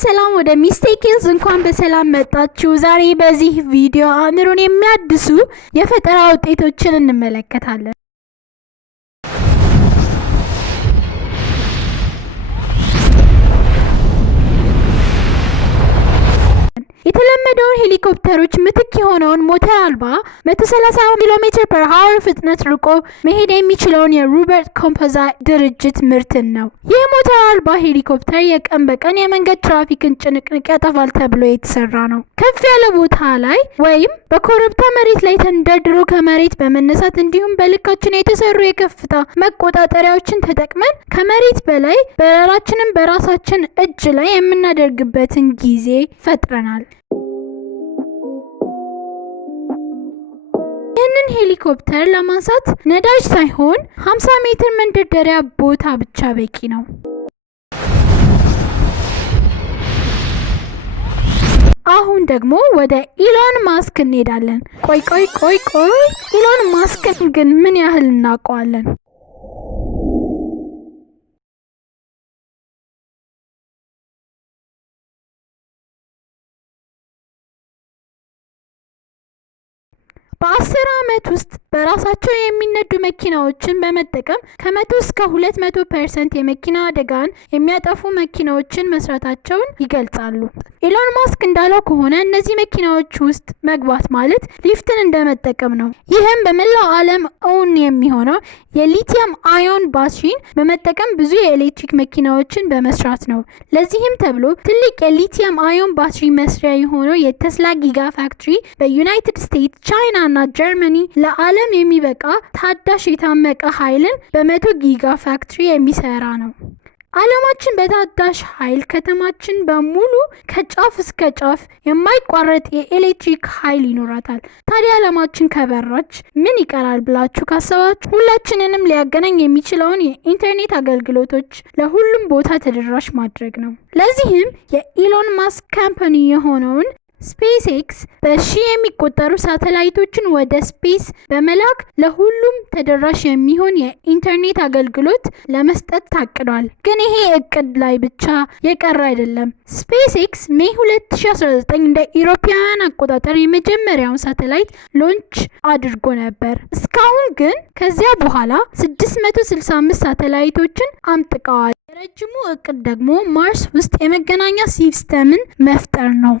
ሰላም ወደ ሚስቴክስ እንኳን በሰላም መጣችሁ። ዛሬ በዚህ ቪዲዮ አእምሮን የሚያድሱ የፈጠራ ውጤቶችን እንመለከታለን። የተለመደውን ሄሊኮፕተሮች ምትክ የሆነውን ሞተር አልባ 130 ኪ.ሜ/hr ፍጥነት ርቆ መሄድ የሚችለውን የሮበርት ኮምፖዛይት ድርጅት ምርትን ነው። ይህ ሞተር አልባ ሄሊኮፕተር የቀን በቀን የመንገድ ትራፊክን ጭንቅንቅ ያጠፋል ተብሎ የተሰራ ነው። ከፍ ያለ ቦታ ላይ ወይም በኮረብታ መሬት ላይ ተንደርድሮ ከመሬት በመነሳት እንዲሁም በልካችን የተሰሩ የከፍታ መቆጣጠሪያዎችን ተጠቅመን ከመሬት በላይ በረራችንን በራሳችን እጅ ላይ የምናደርግበትን ጊዜ ፈጥረናል። ይህንን ሄሊኮፕተር ለማንሳት ነዳጅ ሳይሆን 50 ሜትር መንደርደሪያ ቦታ ብቻ በቂ ነው። አሁን ደግሞ ወደ ኢሎን ማስክ እንሄዳለን። ቆይ ኢሎን ማስክን ግን ምን ያህል እናውቀዋለን? በ10 ዓመት ውስጥ በራሳቸው የሚነዱ መኪናዎችን በመጠቀም ከ100 እስከ 200% የመኪና አደጋን የሚያጠፉ መኪናዎችን መስራታቸውን ይገልጻሉ። ኢሎን ማስክ እንዳለው ከሆነ እነዚህ መኪናዎች ውስጥ መግባት ማለት ሊፍትን እንደመጠቀም ነው። ይህም በመላው ዓለም እውን የሚሆነው የሊቲየም አዮን ባትሪን በመጠቀም ብዙ የኤሌክትሪክ መኪናዎችን በመስራት ነው። ለዚህም ተብሎ ትልቅ የሊቲየም አዮን ባትሪ መስሪያ የሆነው የቴስላ ጊጋ ፋክተሪ በዩናይትድ ስቴትስ፣ ቻይና እና ጀርመኒ ለዓለም የሚበቃ ታዳሽ የታመቀ ኃይልን በ100 ጊጋ ፋክተሪ የሚሰራ ነው። ዓለማችን በታዳሽ ኃይል ከተማችን በሙሉ ከጫፍ እስከ ጫፍ የማይቋረጥ የኤሌክትሪክ ኃይል ይኖራታል። ታዲያ ዓለማችን ከበራች ምን ይቀራል ብላችሁ ካሰባችሁ ሁላችንንም ሊያገናኝ የሚችለውን የኢንተርኔት አገልግሎቶች ለሁሉም ቦታ ተደራሽ ማድረግ ነው። ለዚህም የኢሎን ማስክ ካምፓኒ የሆነውን ስፔስ ኤክስ በሺህ የሚቆጠሩ ሳተላይቶችን ወደ ስፔስ በመላክ ለሁሉም ተደራሽ የሚሆን የኢንተርኔት አገልግሎት ለመስጠት ታቅዷል። ግን ይሄ እቅድ ላይ ብቻ የቀረ አይደለም። ስፔስ ኤክስ ሜይ 2019 እንደ ኢሮፓውያን አቆጣጠር የመጀመሪያውን ሳተላይት ሎንች አድርጎ ነበር። እስካሁን ግን ከዚያ በኋላ 665 ሳተላይቶችን አምጥቀዋል። የረጅሙ እቅድ ደግሞ ማርስ ውስጥ የመገናኛ ሲስተምን መፍጠር ነው።